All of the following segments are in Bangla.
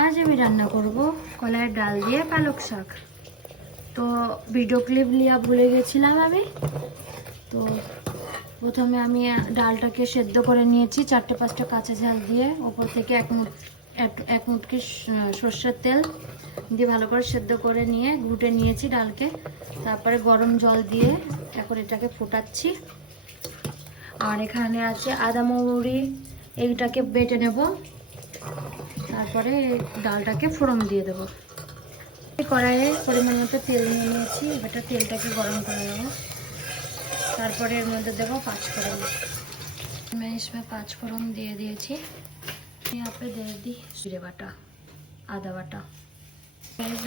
आज আমি রান্না করব কলাইয়ের ডাল দিয়ে পালক শাক। তো ভিডিও ক্লিপ লিয়া ভুলে গেছিলাম আমি। তো প্রথমে আমি ডালটাকে সেদ্ধ করে নিয়েছি 4-5টা কাঁচা ঝাল দিয়ে, ওপর থেকে এক মুটকি সর্ষের তেল দিয়ে ভালো করে সেদ্ধ করে নিয়ে ঘুটে নিয়েছি ডালকে। তারপরে গরম জল দিয়ে এখন এটাকে ফোটাচ্ছি। আর এখানে আছে আদা মৌরি, এইটাকে বেটে নেব। তারপরে ডালটাকে ফোড়ন দিয়ে দেবো। কড়াইয়ে পরিমাণ মতো তেল নিয়ে নিয়েছি, এবারটা তেলটাকে গরম করে নেবো। তারপরে এর মধ্যে দেবো পাঁচফোড়ন। मैं इसमें पाँचफोरन দিয়ে দিয়েছি। यहाँ पे दे दी জিরে বাটা, আদা বাটা।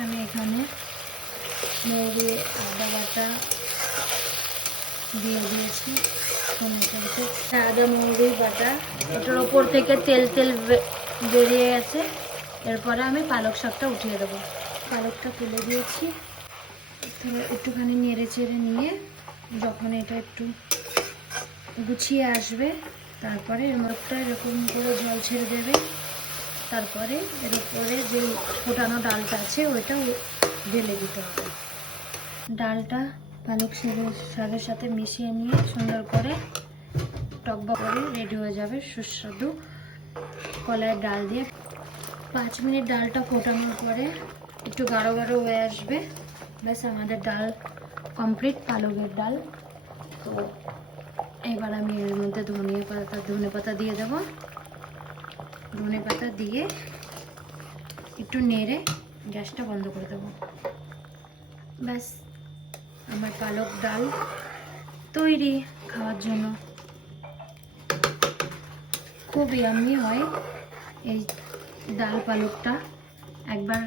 আমি এখানে মৌরি আদা বাটা দিয়ে দিয়েছি। আদা মৌরি বাটা, এটার ওপর থেকে তেল বেরিয়ে গেছে। এরপরে আমি পালক শাকটা উঠিয়ে দেবো। পালকটা তুলে দিয়েছি। একটুখানি নেড়ে চেড়ে নিয়ে যখন এটা একটু গুছিয়ে আসবে, তারপরে এর মধ্যে এরকম করে জল ছেড়ে দেবে। তারপরে এর উপরে যে ফোটানো ডালটা আছে ওইটা ঢেলে দিতে হবে। ডালটা পালক শাকের সাথে মিশিয়ে নিয়ে সুন্দর করে টকবক করে রেডি হয়ে যাবে সুস্বাদু কলাইয়ের ডাল দিয়ে। 5 মিনিট ডালটা ফোটানোর পরে একটু গাঢ় গাঢ় হয়ে আসবে। ব্যাস আমাদের ডাল কমপ্লিট, পালকের ডাল। তো এবার আমি এর মধ্যে ধনে পাতা দিয়ে দেব। ধনে পাতা দিয়ে একটু নেড়ে গ্যাসটা বন্ধ করে দেবো। ব্যাস আমার পালক ডাল তৈরি খাওয়ার জন্য। খুব ইয়াম্মি হয় এই ডাল পালকটা। একবার